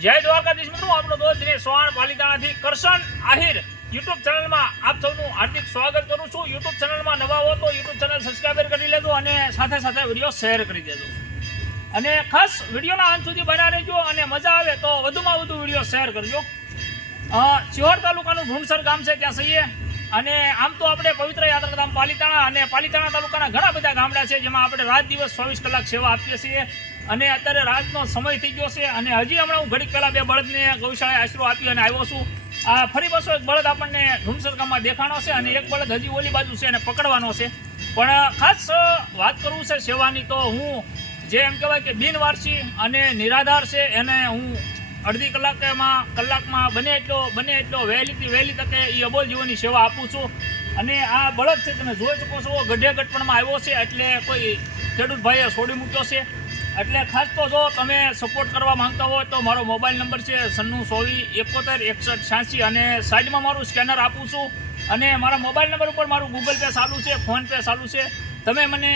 જય દ્વારકાધીશ મિત્રો આપણો દોસ્ત દિનેશ સોહાણ પાલિતાણાથી કરશન આહિર યુટ્યુબ ચેનલમાં આપ સૌનું હાર્દિક સ્વાગત કરું છું. યુટ્યુબ ચેનલમાં નવા હો તો યુટ્યુબ ચેનલ સબસ્ક્રાઈબર કરી લેજો અને સાથે સાથે વીડિયો શેર કરી દેજો. અને ખાસ વિડીયોના અંત સુધી બના રહેજો અને મજા આવે તો વધુમાં વધુ વીડિયો શેર કરજો. અ, શિહોર તાલુકાનું ભૂમસર ગામ છે ત્યાં સહીએ. અને આમ તો આપણે પવિત્ર યાત્રાધામ પાલીતાણા અને પાલીતાણા તાલુકાના ઘણા બધા ગામડા છે, જેમાં આપણે રાત દિવસ ચોવીસ કલાક સેવા આપીએ છીએ. અને અત્યારે રાતનો સમય થઈ ગયો છે અને હજી હમણાં હું ઘડીક પહેલાં બે બળદને ગૌશાળાએ આશરો આપી અને આવ્યો છું. આ ફરી પાછો એક બળદ આપણને ઢુમસરકામાં દેખાણો છે અને એક બળદ હજી ઓલી બાજુ છે અને પકડવાનો છે. પણ ખાસ વાત કરવું છે સેવાની તો હું જે એમ કહેવાય કે બિનવારસી અને નિરાધાર છે એને હું અડધી કલાકમાં કલાકમાં બને એટલો બને એટલો વહેલીથી વહેલી તકે એ અબોલ જીવોની સેવા આપું છું. અને આ બળદ છે, તમે જોઈ શકો છો ગઢે ગઢપણમાં આવ્યો છે, એટલે કોઈ ખેડૂત ભાઈએ છોડી મૂક્યો છે. એટલે ખાસ તો જો તમે સપોર્ટ કરવા માંગતા હોય તો મારો મોબાઈલ નંબર છે સન્નું સોવી એકોતેર, એકસઠ, છ્યાસી અને સાઈડમાં મારું સ્કેનર આપું છું. અને મારા મોબાઈલ નંબર ઉપર મારું ગૂગલ પે ચાલુ છે ફોન પે ચાલુ છે. તમે મને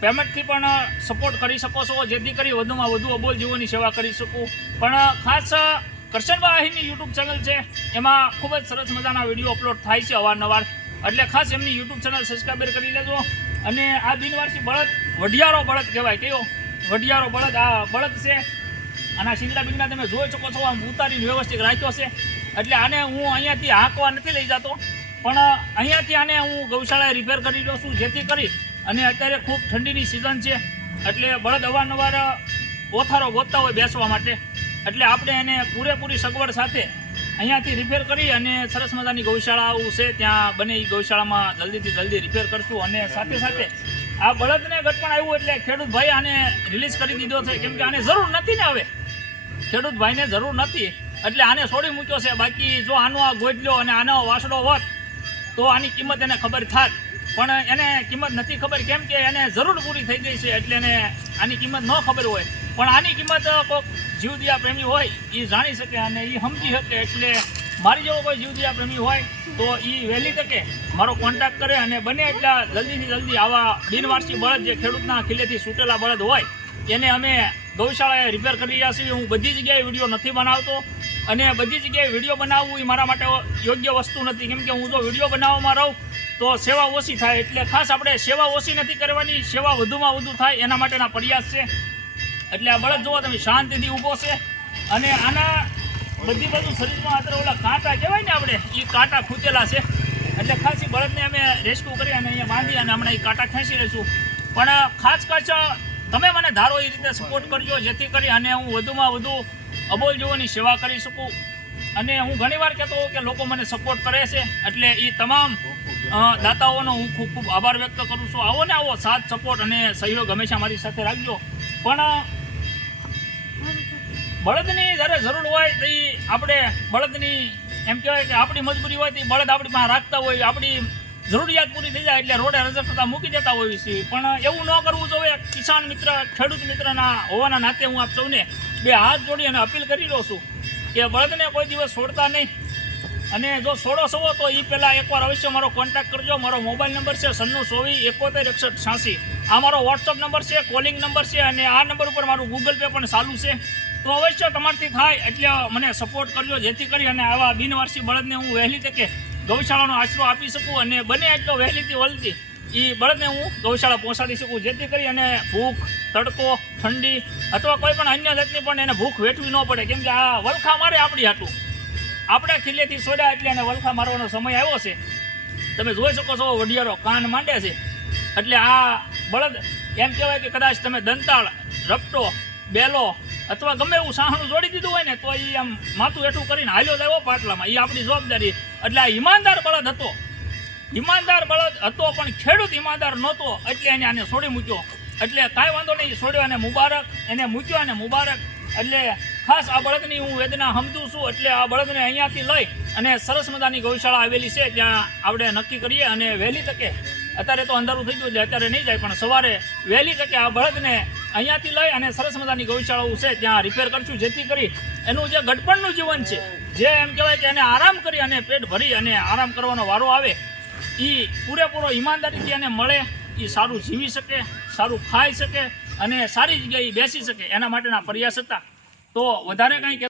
પેમેન્ટથી પણ સપોર્ટ કરી શકો છો, જેથી કરી વધુમાં વધુ અબોલ જીવોની સેવા કરી શકું. પણ ખાસ કરશનબા આહીરની યુટ્યુબ ચેનલ છે, એમાં ખૂબ જ સરસ મજાના વીડિયો અપલોડ થાય છે અવારનવાર. એટલે ખાસ એમની યુટ્યુબ ચેનલ સબસ્ક્રાઈબર કરી લેજો. અને આ બિનવારસી બળદ, વઢિયારો બળદ કહેવાય કયો વઢિયારો બળદ, આ બળદ છે. આના શીંગડા બીંગડા તમે જોઈ શકો છો, આમ ઉતારીને વ્યવસ્થિત રાખ્યો છે. એટલે આને હું અહીંયાથી હાંકવા નથી લઈ જતો, પણ અહીંયાથી આને હું ગૌશાળાએ રિપેર કરી લઉં છું, જેથી કરી અને અત્યારે ખૂબ ઠંડીની સિઝન છે. એટલે બળદ અવારનવાર ઓથારો ગોતતા હોય બેસવા માટે. એટલે આપણે એને પૂરેપૂરી સગવડ સાથે અહીંયાથી રિપેર કરી અને સરસ મજાની ગૌશાળાઓ છે. ત્યાં બને એ ગૌશાળામાં જલ્દીથી જલ્દી રિપેર કરશું અને સાથે સાથે આ બળદને ગટપણ આવ્યું એટલે ખેડૂત ભાઈ આને રિલીઝ કરી દીધો છે. કેમ કે આને જરૂર નથી ને હવે. ખેડૂત ભાઈને જરૂર નથી. એટલે આને છોડી મૂક્યો છે. બાકી જો આનો આ ગોજલો અને આનો વાસડો હોત, તો આની કિંમત એને ખબર થાત. પણ એને કિંમત નથી ખબર. કેમ કે એને જરૂર પૂરી થઈ ગઈ છે એટલે એને આની કિંમત ન ખબર હોય. પણ આની કિંમત કોઈક જીવદિયા પ્રેમી હોય એ જાણી શકે અને એ સમજી શકે એટલે મારી જેવો કોઈ જીવદિયા પ્રેમી હોય, તો એ વહેલી તકે મારો કોન્ટેક્ટ કરે અને બને એટલા જલ્દીથી જલ્દી આવા બિનવારસી બળદ, જે ખેડૂતના ખીલેથી સૂટેલા બળદ હોય, એને અમે ગૌશાળાએ રિપેર કરી રહ્યા છીએ હું બધી જગ્યાએ વીડિયો નથી બનાવતો અને બધી જગ્યાએ વીડિયો બનાવવું એ મારા માટે યોગ્ય વસ્તુ નથી. કેમ કે હું જો વીડિયો બનાવવામાં રહું તો સેવા ઓછી થાય. એટલે ખાસ આપણે સેવા ઓછી નથી કરવાની, સેવા વધુમાં વધુ થાય એના માટેના પ્રયાસ છે. એટલે આ બળદ જુઓ તમે, શાંતિથી ઊભો છે અને આના બધી બાજુ શરીરમાં અત્યારે ઓલા કાંટા કહેવાય ને આપણે એ કાંટા ખૂચેલા છે. એટલે ખાસ એ બળદને અમે રેસ્ક્યુ કરી અને અહીંયા બાંધી અને હમણાં એ કાંટા ખેંચી લઈશું. પણ ખાસ ખાસ તમે મને ધારો એ રીતે સપોર્ટ કરજો, જેથી કરી અને હું વધુમાં વધુ અબોલ જીવોની સેવા કરી શકું. અને હું ઘણીવાર કહેતો હોઉં કે લોકો મને સપોર્ટ કરે છે, એટલે એ તમામ દાતાઓનો હું ખૂબ ખૂબ આભાર વ્યક્ત કરું છું. આવો ને આવો સાથ સપોર્ટ અને સહયોગ હંમેશા મારી સાથે રાખજો. પણ, બળદની જ્યારે જરૂર હોય તો આપણે, બળદની એમ કહેવાય કે આપણી મજબૂરી હોય તો બળદ આપણી પાસે રાખતા હોય, આપણી જરૂરિયાત પૂરી થઈ જાય એટલે રોડે રજકતા મૂકી દેતા હોઈએ છીએ પણ એવું ન કરવું જોઈએ. કિસાન મિત્ર, ખેડૂત મિત્રના હોવાના નાતે હું આપ સૌને બે હાથ જોડી અને અપીલ કરી રહ્યો છું કે બળદને કોઈ દિવસ છોડતા નહીં. અને જો સોળો સવો તો એ પહેલાં એકવાર અવશ્ય મારો કોન્ટેક્ટ કરજો. મારો મોબાઈલ નંબર છે સન્નું સોવી એકોતેર એકસઠ છ્યાસી. આ મારો વોટ્સઅપ નંબર છે કોલિંગ નંબર છે અને આ નંબર ઉપર મારું ગૂગલ પે પણ ચાલુ છે. તો અવશ્ય તમારથી થાય એટલે મને સપોર્ટ કરજો. જેથી કરી અને આવા બિનવારસી બળદને હું વહેલી તકે ગૌશાળાનો આશરો આપી શકું અને બને એટલો વહેલીથી વહેલીથી એ બળદને હું ગૌશાળા પહોંચાડી શકું, જેથી કરી અને ભૂખ, તડકો, ઠંડી અથવા કોઈ પણ અન્ય જાતની પણ એને ભૂખ વેઠવી ન પડે. કેમ કે આ વલખા મારે આપણી હાટું. આપણે ખીલેથી સોડ્યા એટલે એને વલખા મારવાનો સમય આવ્યો છે. તમે જોઈ શકો છો વડિયારો કાન માંડે છે. એટલે આ બળદ એમ કહેવાય કે કદાચ તમે દંતાળ, રપટો, બેલો અથવા ગમે એવું સાહણું જોડી દીધું હોય ને, તો એ આમ માથું હેઠું કરીને હાલ્યો જાય પાટલામાં. એ આપણી જવાબદારી. એટલે આ ઈમાનદાર બળદ હતો. ઈમાનદાર બળદ હતો પણ ખેડૂત ઈમાનદાર નહોતો, એટલે એને આને છોડી મૂક્યો. એટલે કાંઈ વાંધો નહીં, છોડ્યો અને મુબારક, એને મૂક્યો અને મુબારક. એટલે ખાસ આ બળદની હું વેદના સમજું છું, એટલે આ બળદને અહીંયાથી લઈ અને સરસ મજાની ગૌશાળા આવેલી છે ત્યાં આપણે નક્કી કરીએ અને વહેલી તકે, અત્યારે તો અંધારું થઈ ગયું એટલે અત્યારે નહીં જાય, પણ સવારે વહેલી તકે આ બળદને અહીંયાથી લઈ અને સરસ મજાની ગૌશાળાઓ છે, ત્યાં રિપેર કરશું, જેથી કરી એનું જે ગઢપણનું જીવન છે, જે એમ કહેવાય કે એને આરામ કરી અને પેટ ભરી અને આરામ કરવાનો વારો આવે એ પૂરેપૂરો ઈમાનદારીથી એને મળે એ સારું જીવી શકે, સારું ખાઈ શકે અને સારી જગ્યાએ બેસી શકે, એના માટેના પ્રયાસ હતા. તો વધારે કંઈ